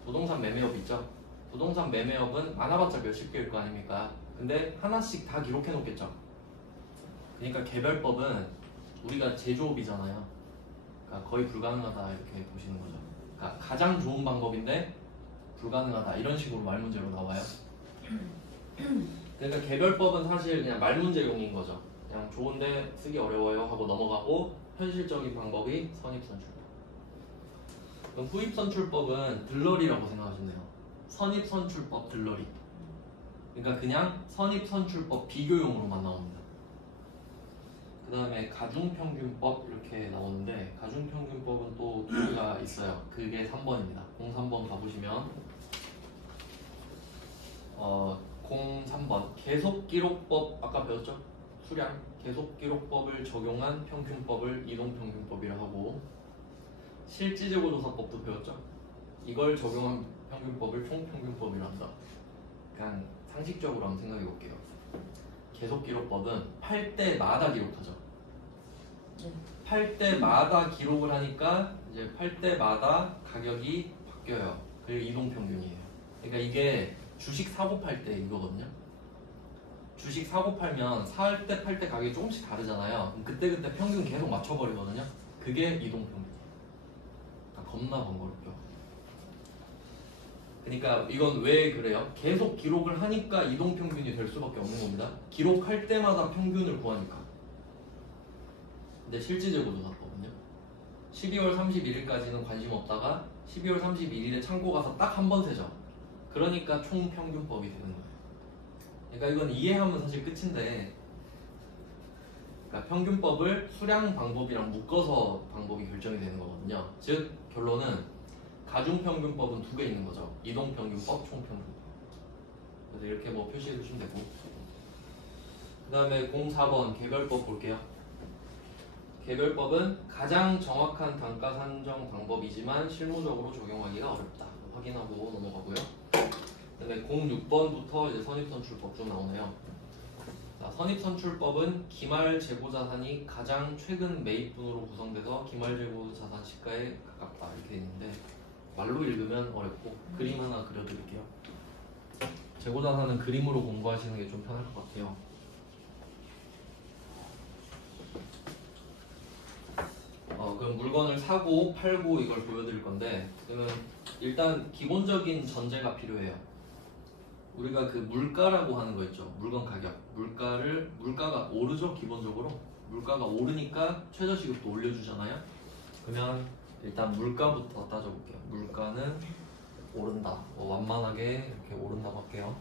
부동산 매매업 있죠? 부동산 매매업은 많아봤자 몇십 개일 거 아닙니까? 근데 하나씩 다 기록해 놓겠죠? 그러니까 개별법은 우리가 제조업이잖아요. 그러니까 거의 불가능하다 이렇게 보시는 거죠. 그러니까 가장 좋은 방법인데 불가능하다 이런 식으로 말문제로 나와요. 그러니까 개별법은 사실 그냥 말문제용인 거죠. 그냥 좋은데 쓰기 어려워요 하고 넘어가고 현실적인 방법이 선입선출법. 그럼 후입선출법은 들러리라고 생각하시면 돼요. 선입선출법 들러리. 그러니까 그냥 선입선출법 비교용으로만 나옵니다. 그 다음에 가중평균법 이렇게 나오는데 가중평균법은 또 두 개가 있어요. 그게 3번입니다. 03번 가보시면 03번 계속기록법 아까 배웠죠? 수량 계속기록법을 적용한 평균법을 이동평균법이라고 하고 실지재고조사법도 배웠죠? 이걸 적용한 평균법을 총평균법이라 한다. 그냥 상식적으로 한번 생각해 볼게요. 계속기록법은 팔 때마다 기록하죠. 팔 때마다 기록을 하니까 이제 팔 때마다 가격이 바뀌어요. 그게 이동평균이에요. 그러니까 이게 주식 사고 팔 때 이거거든요. 주식 사고 팔면 살 때 팔 때 가격이 조금씩 다르잖아요. 그럼 그때 평균 계속 맞춰버리거든요. 그게 이동평균이에요. 그러니까 겁나 번거롭죠. 그러니까 이건 왜 그래요? 계속 기록을 하니까 이동평균이 될 수밖에 없는 겁니다. 기록할 때마다 평균을 구하니까. 근데 실지재고조사법은요? 12월 31일까지는 관심 없다가 12월 31일에 창고 가서 딱 한 번 세죠. 그러니까 총평균법이 되는 거예요. 그러니까 이건 이해하면 사실 끝인데 그러니까 평균법을 수량 방법이랑 묶어서 방법이 결정이 되는 거거든요. 즉 결론은 가중평균법은 2개 있는 거죠. 이동평균법, 총평균법. 그래서 이렇게 뭐 표시해 주시면 되고 그 다음에 04번 개별법 볼게요. 개별법은 가장 정확한 단가 산정 방법이지만 실무적으로 적용하기가 어렵다. 확인하고 넘어가고요. 그 다음에 06번부터 이제 선입선출법 좀 나오네요. 자, 선입선출법은 기말재고자산이 가장 최근 매입분으로 구성돼서 기말재고자산 시가에 가깝다 이렇게 있는데 말로 읽으면 어렵고 그림 하나 그려드릴게요. 재고자산은 그림으로 공부하시는 게 좀 편할 것 같아요. 그럼 물건을 사고 팔고 이걸 보여드릴 건데 그러면 일단 기본적인 전제가 필요해요. 우리가 그 물가라고 하는 거 있죠. 물건 가격. 물가가 오르죠. 기본적으로 물가가 오르니까 최저시급도 올려주잖아요. 그러면 일단 물가부터 따져볼게요. 물가는 오른다. 완만하게 이렇게 오른다고 할게요.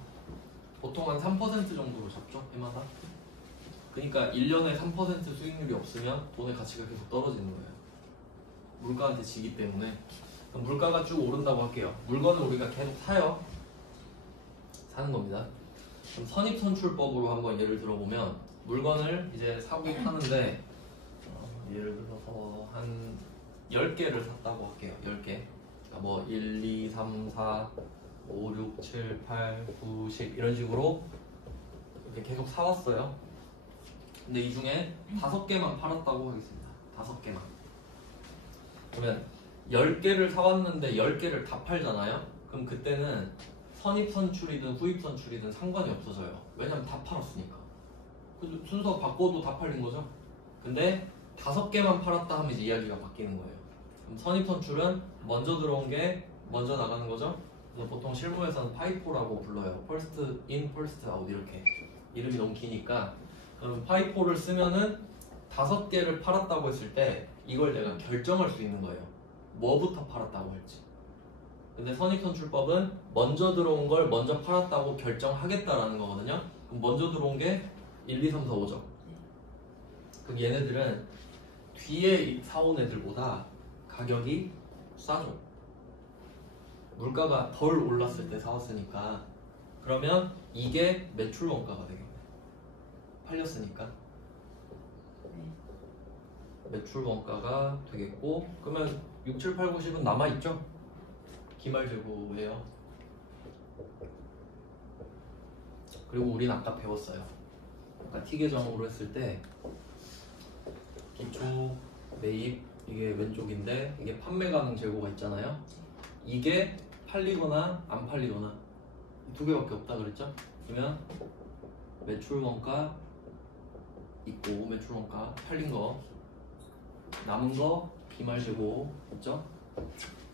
보통 한 3% 정도로 잡죠, 해마다. 그러니까 1년에 3% 수익률이 없으면 돈의 가치가 계속 떨어지는 거예요. 물가한테 지기 때문에. 그럼 물가가 쭉 오른다고 할게요. 물건을 우리가 계속 사요. 사는 겁니다. 그럼 선입선출법으로 한번 예를 들어보면 물건을 이제 사고 파는데 예를 들어서 한 10개를 샀다고 할게요. 10개. 그러니까 뭐 1, 2, 3, 4, 5, 6, 7, 8, 9, 10 이런 식으로 이렇게 계속 사왔어요. 근데 이 중에 5개만 팔았다고 하겠습니다. 5개만. 그러면 10개를 사왔는데 10개를 다 팔잖아요? 그럼 그때는 선입선출이든 후입선출이든 상관이 없어져요. 왜냐면 다 팔았으니까. 순서 바꿔도 다 팔린 거죠? 근데 5개만 팔았다 하면 이제 이야기가 바뀌는 거예요. 그럼 선입선출은 먼저 들어온 게 먼저 나가는 거죠? 보통 실무에서는 파이포라고 불러요. First in, first out 이렇게. 이름이 너무 기니까 그럼 파이포를 쓰면은 5개를 팔았다고 했을 때 이걸 내가 결정할 수 있는 거예요. 뭐부터 팔았다고 할지. 근데 선입선출법은 먼저 들어온 걸 먼저 팔았다고 결정하겠다라는 거거든요. 그럼 먼저 들어온 게 1, 2, 3, 4, 5죠. 그럼 얘네들은 뒤에 사온 애들보다 가격이 싸죠. 물가가 덜 올랐을 때 사왔으니까. 그러면 이게 매출 원가가 되겠네. 팔렸으니까. 매출 원가가 되겠고, 그러면 6, 7, 8, 9, 10은 남아있죠? 기말재고예요. 그리고 우린 아까 배웠어요. 아까 T 계정으로 했을 때 기초, 매입, 이게 왼쪽인데 이게 판매 가능 재고가 있잖아요. 이게 팔리거나 안 팔리거나 이 두 개밖에 없다 그랬죠? 그러면 매출 원가 있고 매출 원가 팔린 거 남은 거 기말재고 있죠?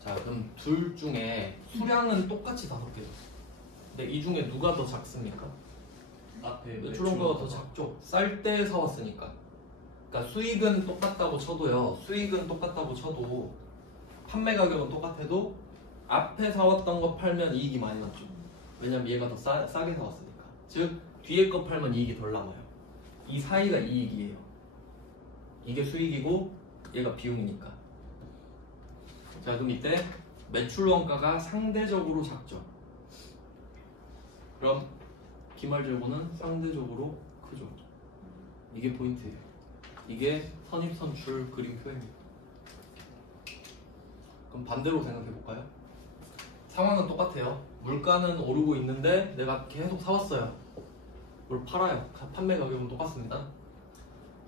자, 그럼 둘 중에 수량은 똑같이 5개죠. 근데 이 중에 누가 더 작습니까? 앞에 매출 원가가 더 작죠. 쌀 때 사왔으니까. 그러니까 수익은 똑같다고 쳐도요. 수익은 똑같다고 쳐도 판매 가격은 똑같아도 앞에 사왔던 거 팔면 이익이 많이 났죠. 왜냐면 얘가 더 싸게 사왔으니까. 즉 뒤에 거 팔면 이익이 덜 남아요. 이 사이가 이익이에요. 이게 수익이고 얘가 비용이니까. 자, 그럼 이때 매출 원가가 상대적으로 작죠. 그럼 기말재고는 상대적으로 크죠. 이게 포인트예요. 이게 선입선출 그림표입니다. 그럼 반대로 생각해 볼까요? 상황은 똑같아요. 물가는 오르고 있는데 내가 계속 사왔어요. 그걸 팔아요. 판매 가격은 똑같습니다.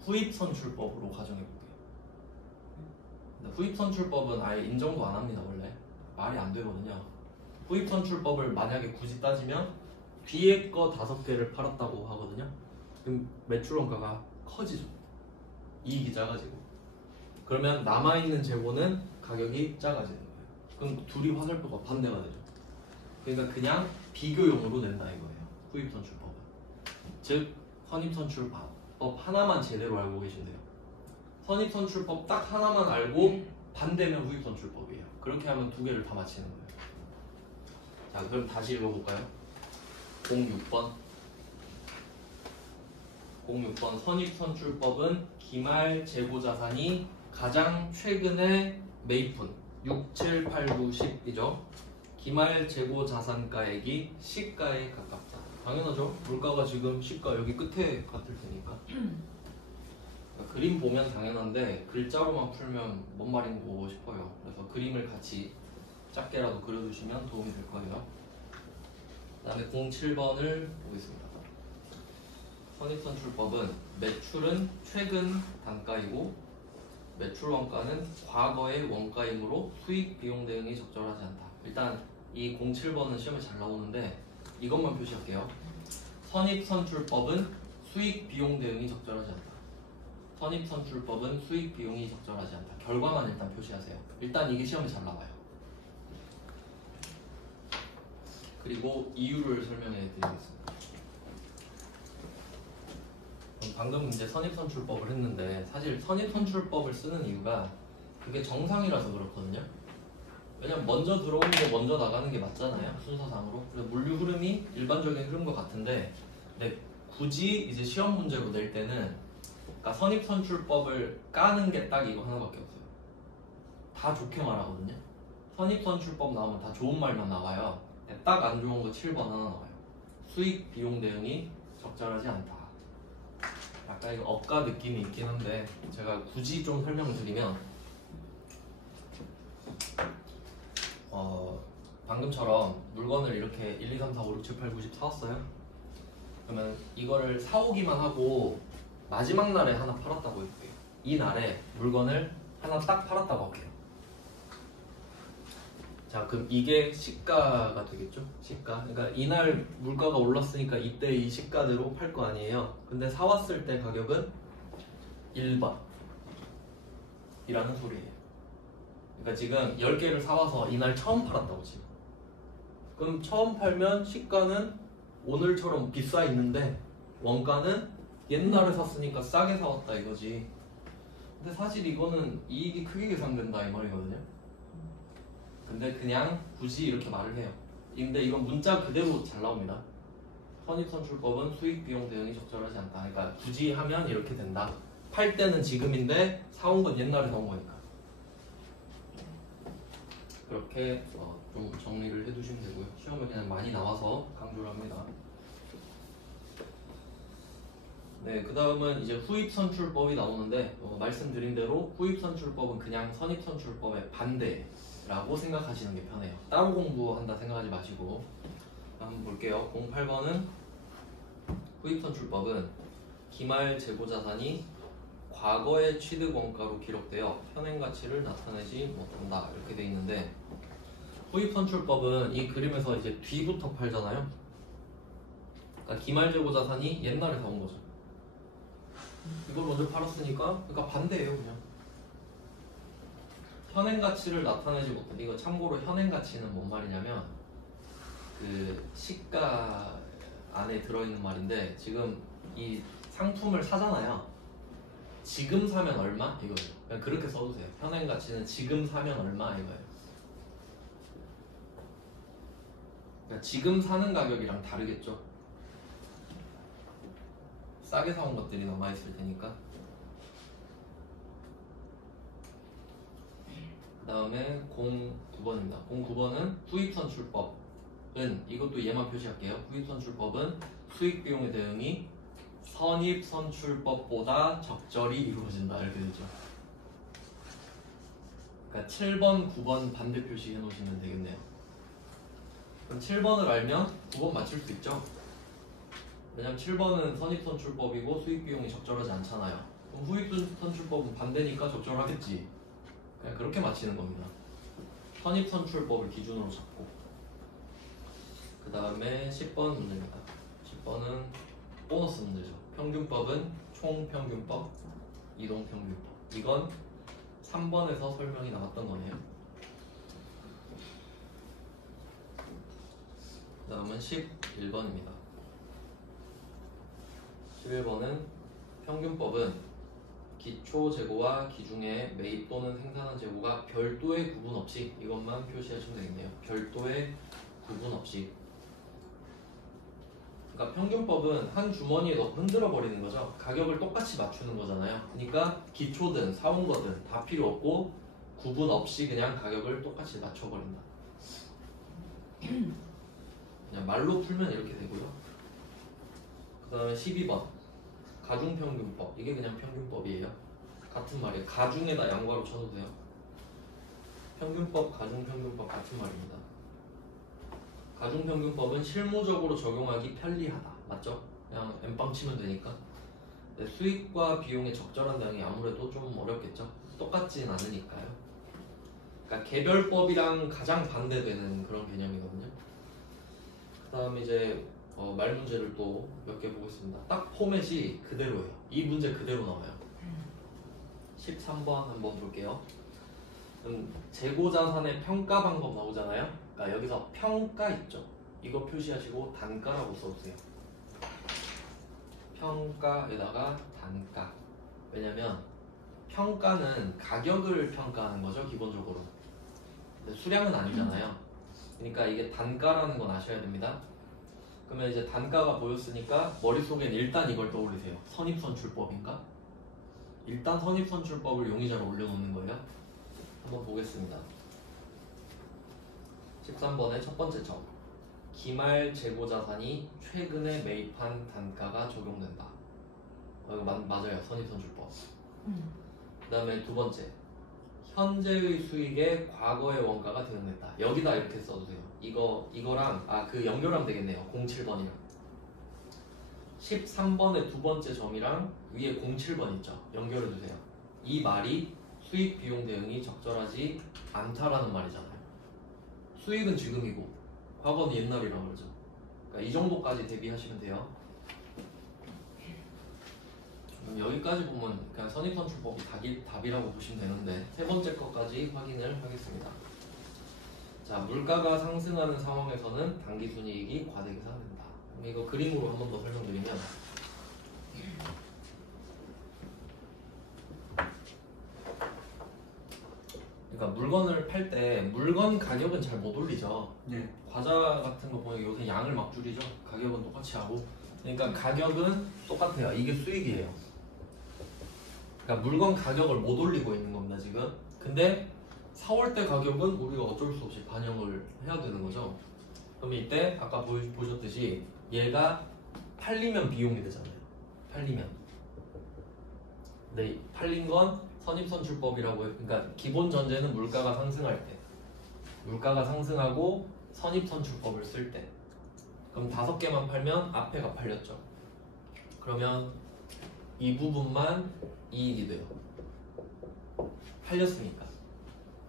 후입선출법으로 가정해 볼게요. 후입선출법은 아예 인정도 안 합니다. 원래 말이 안 되거든요. 후입선출법을 만약에 굳이 따지면 뒤에 거 5개를 팔았다고 하거든요. 그럼 매출 원가가 커지죠. 이익이 작아지고. 그러면 남아있는 재고는 가격이 작아지는 거예요. 그럼 둘이 화살표가 반대가 되죠. 그러니까 그냥 비교용으로 낸다 이거예요. 후입선출법은. 즉 선입선출법 하나만 제대로 알고 계시면 돼요. 선입선출법 딱 하나만 알고 반대면 후입선출법이에요. 그렇게 하면 2개를 다 맞히는 거예요. 자, 그럼 다시 읽어볼까요? 06번. 06번 선입선출법은 기말 재고자산이 가장 최근에 매입분 6, 7, 8, 9, 10이죠. 기말 재고자산가액이 시가에 가깝다. 당연하죠. 물가가 지금 시가 여기 끝에 같을 테니까. 그러니까 그림 보면 당연한데 글자로만 풀면 뭔 말인고 싶어요. 그래서 그림을 같이 작게라도 그려주시면 도움이 될 거예요. 그 다음에 07번을 보겠습니다. 선입선출법은 매출은 최근 단가이고 매출 원가는 과거의 원가이므로 수익 비용 대응이 적절하지 않다. 일단 이 07번은 시험에 잘 나오는데 이것만 표시할게요. 선입선출법은 수익 비용 대응이 적절하지 않다. 선입선출법은 수익 비용이 적절하지 않다. 결과만 일단 표시하세요. 일단 이게 시험에 잘 나와요. 그리고 이유를 설명해 드리겠습니다. 방금 이제 선입선출법을 했는데 사실 선입선출법을 쓰는 이유가 그게 정상이라서 그렇거든요. 왜냐면 먼저 들어오는 게 먼저 나가는 게 맞잖아요, 순서상으로. 그래서 물류 흐름이 일반적인 흐름과 같은데, 근데 굳이 이제 시험 문제로 낼 때는, 그러니까 선입선출법을 까는 게 딱 이거 하나밖에 없어요. 다 좋게 말하거든요. 선입선출법 나오면 다 좋은 말만 나와요. 딱 안 좋은 거 7번 하나 나와요. 수익 비용 대응이 적절하지 않다. 약간 이거 억가 느낌이 있긴 한데 제가 굳이 좀 설명을 드리면, 방금처럼 물건을 이렇게 1, 2, 3, 4, 5, 6, 7, 8, 9, 10 사왔어요. 그러면 이거를 사오기만 하고 마지막 날에 하나 팔았다고 해볼게요. 이 날에 물건을 하나 딱 팔았다고 할게요. 자, 그럼 이게 시가가 되겠죠? 시가. 그러니까 이날 물가가 올랐으니까 이때 이 시가대로 팔 거 아니에요. 근데 사왔을 때 가격은 1번 이라는 소리예요. 그러니까 지금 10개를 사와서 이날 처음 팔았다고 지금. 그럼 처음 팔면 시가는 오늘처럼 비싸 있는데 원가는 옛날에 샀으니까 싸게 사왔다 이거지. 근데 사실 이거는 이익이 크게 계산된다 이 말이거든요. 근데 그냥 굳이 이렇게 말을 해요. 근데 이건 문자 그대로 잘 나옵니다. 선입선출법은 수익 비용 대응이 적절하지 않다. 그러니까 굳이 하면 이렇게 된다. 팔 때는 지금인데 사온 건 옛날에 사온 거니까. 그렇게 좀 정리를 해두시면 되고요. 시험에 그냥 많이 나와서 강조를 합니다. 네, 그 다음은 이제 후입선출법이 나오는데 말씀드린 대로 후입선출법은 그냥 선입선출법의 반대라고 생각하시는 게 편해요. 따로 공부한다 생각하지 마시고 한번 볼게요. 08번은 후입선출법은 기말 재고자산이 과거의 취득 원가로 기록되어 현행 가치를 나타내지 못한다 이렇게 돼 있는데, 후입선출법은 이 그림에서 이제 뒤부터 팔잖아요. 그러니까 기말 재고자산이 옛날에 사온 거죠. 이걸 먼저 팔았으니까, 그러니까 반대예요 그냥. 현행 가치를 나타내지 못해. 이거 참고로 현행 가치는 뭔 말이냐면 그 시가 안에 들어있는 말인데, 지금 이 상품을 사잖아요. 지금 사면 얼마? 이거예요. 그냥 그렇게 써주세요. 현행 가치는 지금 사면 얼마? 이거예요. 그러니까 지금 사는 가격이랑 다르겠죠. 싸게 사온 것들이 남아있을 테니까. 그 다음에 09번입니다. 09번은 후입선출법은, 이것도 얘만 표시할게요. 후입선출법은 수익비용의 대응이 선입선출법보다 적절히 이루어진다 이렇게 되죠. 그러니까 7번, 9번 반대 표시 해놓으시면 되겠네요. 그럼 7번을 알면 9번 맞출 수 있죠. 왜냐면 7번은 선입선출법이고 수익비용이 적절하지 않잖아요. 그럼 후입선출법은 반대니까 적절하겠지. 그냥 그렇게 맞히는 겁니다. 선입선출법을 기준으로 잡고. 그 다음에 10번 문제입니다. 10번은 보너스 문제죠. 평균법은 총평균법, 이동평균법. 이건 3번에서 설명이 나왔던 거네요. 그 다음은 11번입니다. 11번은 평균법은 기초 재고와 기중의 매입 또는 생산한 재고가 별도의 구분 없이, 이것만 표시하시면 되겠네요. 별도의 구분 없이. 그러니까 평균법은 한 주머니에 넣고 흔들어 버리는 거죠. 가격을 똑같이 맞추는 거잖아요. 그러니까 기초든 사온 거든 다 필요 없고 구분 없이 그냥 가격을 똑같이 맞춰버린다. 그냥 말로 풀면 이렇게 되고요. 그 다음에 12번 가중평균법. 이게 그냥 평균법이에요. 같은 말이에요. 가중에다 양괄호 쳐도 돼요. 평균법, 가중평균법 같은 말입니다. 가중평균법은 실무적으로 적용하기 편리하다. 맞죠? 그냥 엠빵 치면 되니까. 네, 수익과 비용의 적절한 대응이 아무래도 좀 어렵겠죠? 똑같진 않으니까요. 그러니까 개별법이랑 가장 반대되는 그런 개념이거든요. 그 다음에 이제 말 문제를 또 몇 개 보겠습니다. 딱 포맷이 그대로예요. 이 문제 그대로 나와요. 13번 한번 볼게요. 재고자산의 평가 방법 나오잖아요. 그러니까 여기서 평가 있죠. 이거 표시하시고 단가라고 써주세요. 평가에다가 단가. 왜냐면 평가는 가격을 평가하는 거죠, 기본적으로. 근데 수량은 아니잖아요. 그러니까 이게 단가라는 건 아셔야 됩니다. 그러면 이제 단가가 보였으니까 머릿속엔 일단 이걸 떠올리세요. 선입선출법인가? 일단 선입선출법을 용의자로 올려놓는 거예요. 한번 보겠습니다. 13번의 첫 번째 점. 기말 재고자산이 최근에 매입한 단가가 적용된다. 이거 맞아요. 선입선출법. 그 다음에 두 번째. 현재의 수익에 과거의 원가가 대응됐다. 여기다 이렇게 써주세요. 이거랑 그 연결하면 되겠네요. 07번이랑 13번의 두 번째 점이랑 위에 07번 있죠. 연결해주세요. 이 말이 수익 비용 대응이 적절하지 않다라는 말이잖아요. 수익은 지금이고 과거는 옛날이라고 그러죠. 그러니까 이 정도까지 대비하시면 돼요. 여기까지 보면 그냥 선입선출법이 답이라고 보시면 되는데 세 번째 것까지 확인을 하겠습니다. 자, 물가가 상승하는 상황에서는 당기순이익이 과대계산된다. 그럼 이거 그림으로 한 번 더 설명드리면 그러니까 물건을 팔 때 물건 가격은 잘 못 올리죠. 네. 과자 같은 거 보면 요새 양을 막 줄이죠. 가격은 똑같이 하고. 그러니까 가격은 똑같아요. 이게 수익이에요. 그러니까 물건 가격을 못 올리고 있는 겁니다 지금. 근데 사올 때 가격은 우리가 어쩔 수 없이 반영을 해야 되는 거죠. 그럼 이때 아까 보셨듯이 얘가 팔리면 비용이 되잖아요. 팔리면. 근데 팔린 건 선입선출법이라고 해요. 그러니까 기본 전제는 물가가 상승할 때, 물가가 상승하고 선입선출법을 쓸 때. 그럼 5개만 팔면 앞에가 팔렸죠. 그러면 이 부분만 이익이 돼요. 팔렸으니까.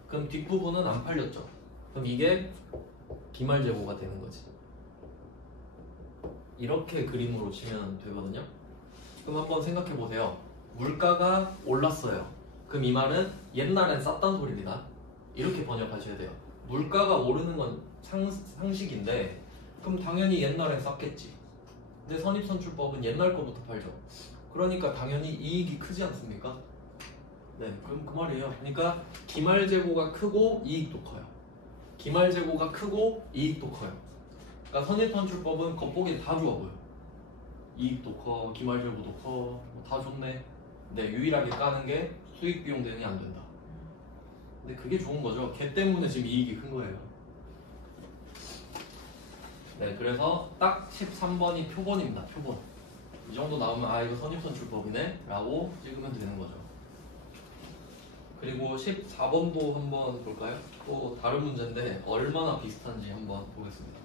그럼 뒷부분은 안 팔렸죠. 그럼 이게 기말재고가 되는 거지. 이렇게 그림으로 치면 되거든요. 그럼 한번 생각해 보세요. 물가가 올랐어요. 그럼 이 말은 옛날엔 쌌단 소리입니다. 이렇게 번역하셔야 돼요. 물가가 오르는 건 상식인데 그럼 당연히 옛날엔 쌌겠지. 근데 선입선출법은 옛날 거부터 팔죠. 그러니까 당연히 이익이 크지 않습니까? 네, 그럼 그 말이에요. 그러니까 기말재고가 크고 이익도 커요. 기말재고가 크고 이익도 커요. 그러니까 선입선출법은 겉보기엔 다 좋아 보여. 이익도 커, 기말재고도 커, 다 좋네. 네, 유일하게 까는 게 수익 비용 대응이 안 된다. 근데 그게 좋은 거죠. 걔 때문에 지금 이익이 큰 거예요. 네, 그래서 딱 13번이 표본입니다. 표본. 이 정도 나오면 이거 선입선출법이네 라고 찍으면 되는 거죠. 그리고 14번도 한번 볼까요? 또 다른 문제인데 얼마나 비슷한지 한번 보겠습니다.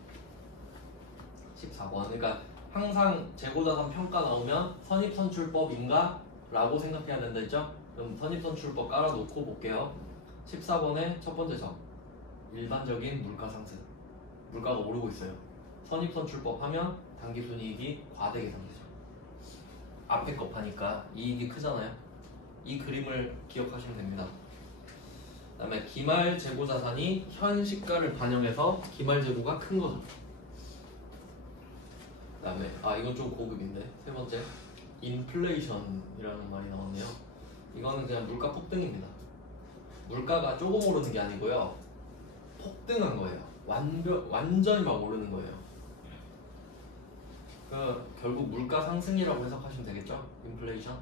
14번. 그러니까 항상 재고자산 평가 나오면 선입선출법인가? 라고 생각해야 된다 했죠? 그럼 선입선출법 깔아놓고 볼게요. 14번의 첫 번째 점. 일반적인 물가 상승. 물가가 오르고 있어요. 선입선출법 하면 당기순이익이 과대계산되죠. 앞에 거 파니까 이익이 크잖아요. 이 그림을 기억하시면 됩니다. 그 다음에 기말재고자산이 현 시가를 반영해서 기말재고가 큰 거죠. 그 다음에 이건 좀 고급인데 세 번째 인플레이션이라는 말이 나왔네요. 이거는 그냥 물가 폭등입니다. 물가가 조금 오르는 게 아니고요, 폭등한 거예요. 완전히 막 오르는 거예요. 결국 물가 상승이라고 해석하시면 되겠죠? 인플레이션.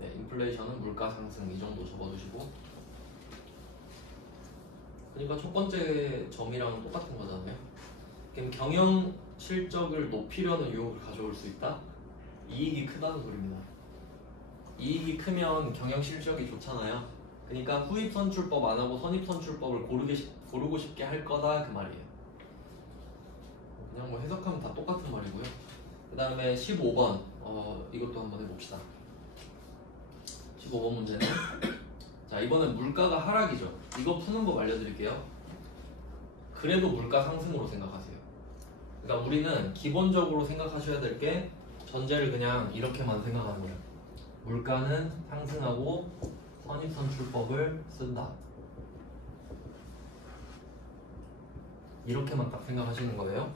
네, 인플레이션은 물가 상승 이 정도 적어주시고. 그러니까 첫 번째 점이랑 똑같은 거잖아요. 그럼 경영 실적을 높이려는 유혹을 가져올 수 있다? 이익이 크다는 소리입니다. 이익이 크면 경영 실적이 좋잖아요. 그러니까 후입선출법 안 하고 선입선출법을 고르고 싶게 할 거다 그 말이에요. 그냥 뭐 해석하면 다 똑같은 말이고요. 그 다음에 15번 이것도 한번 해봅시다. 15번 문제는 자, 이번엔 물가가 하락이죠. 이거 푸는 법 알려드릴게요. 그래도 물가 상승으로 생각하세요. 그러니까 우리는 기본적으로 생각하셔야 될 게 전제를 그냥 이렇게만 생각하는 거예요. 물가는 상승하고 선입선출법을 쓴다. 이렇게만 딱 생각하시는 거예요.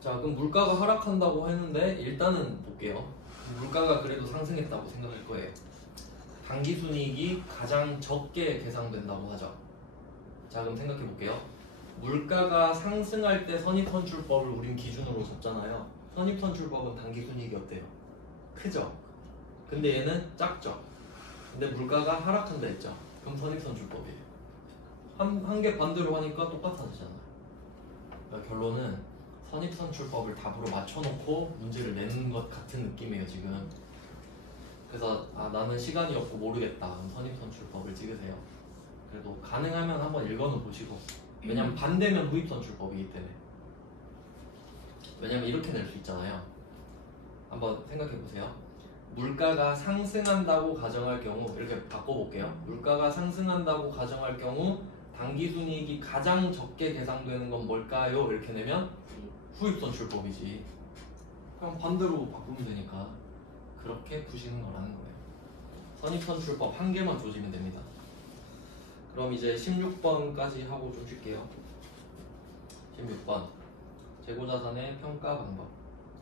자, 그럼 물가가 하락한다고 했는데 일단은 볼게요. 물가가 그래도 상승했다고 생각할 거예요. 당기순이익이 가장 적게 계상된다고 하죠. 자, 그럼 생각해 볼게요. 물가가 상승할 때 선입선출법을 우린 기준으로 잡잖아요. 선입선출법은 당기순이익이 어때요? 크죠? 근데 얘는 작죠? 근데 물가가 하락한다 했죠? 그럼 선입선출법이에요. 한 개 반대로 하니까 똑같아지잖아요. 그러니까 결론은 선입선출법을 답으로 맞춰놓고 문제를 내는 것 같은 느낌이에요 지금. 그래서 나는 시간이 없고 모르겠다, 그럼 선입선출법을 찍으세요. 그래도 가능하면 한번 읽어는 보시고, 왜냐면 반대면 후입선출법이기 때문에. 왜냐면 이렇게 낼 수 있잖아요. 한번 생각해 보세요. 물가가 상승한다고 가정할 경우, 이렇게 바꿔볼게요. 물가가 상승한다고 가정할 경우 당기순이익이 가장 적게 계상되는 건 뭘까요? 이렇게 내면 후입선출법이지. 그냥 반대로 바꾸면 되니까 그렇게 푸시는 거라는 거예요. 선입선출법 한 개만 조지면 됩니다. 그럼 이제 16번까지 하고 좀 쉴게요. 16번 재고자산의 평가 방법.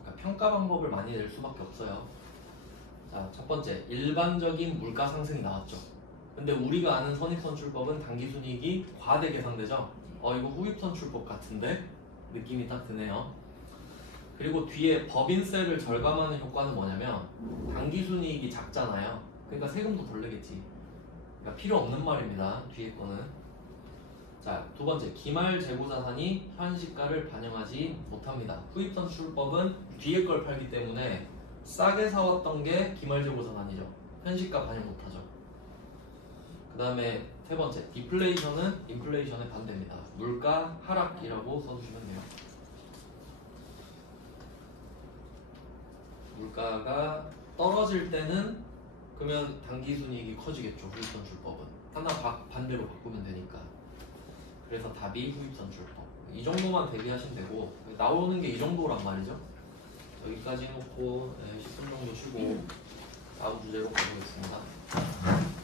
그러니까 평가 방법을 많이 낼 수밖에 없어요. 자, 첫 번째, 일반적인 물가 상승이 나왔죠. 근데 우리가 아는 선입선출법은 당기순이익이 과대 계상되죠. 이거 후입선출법 같은데? 느낌이 딱 드네요. 그리고 뒤에 법인세를 절감하는 효과는 뭐냐면 당기순이익이 작잖아요. 그러니까 세금도 덜 내겠지. 그러니까 필요 없는 말입니다, 뒤에 거는. 자, 두 번째, 기말 재고자산이 현시가를 반영하지 못합니다. 후입선출법은 뒤에 걸 팔기 때문에 싸게 사왔던 게 기말 재고자산이죠. 현시가 반영 못하죠. 그 다음에 세 번째, 디플레이션은 인플레이션의 반대입니다. 물가 하락이라고 써주시면 돼요. 물가가 떨어질 때는 그러면 당기순이익이 커지겠죠. 후입선출법은 하나 반대로 바꾸면 되니까. 그래서 답이 후입선출법. 이 정도만 대비하시면 되고, 나오는 게 이 정도란 말이죠. 여기까지 해놓고 10분 정도 쉬고 다음 주제로 가보겠습니다.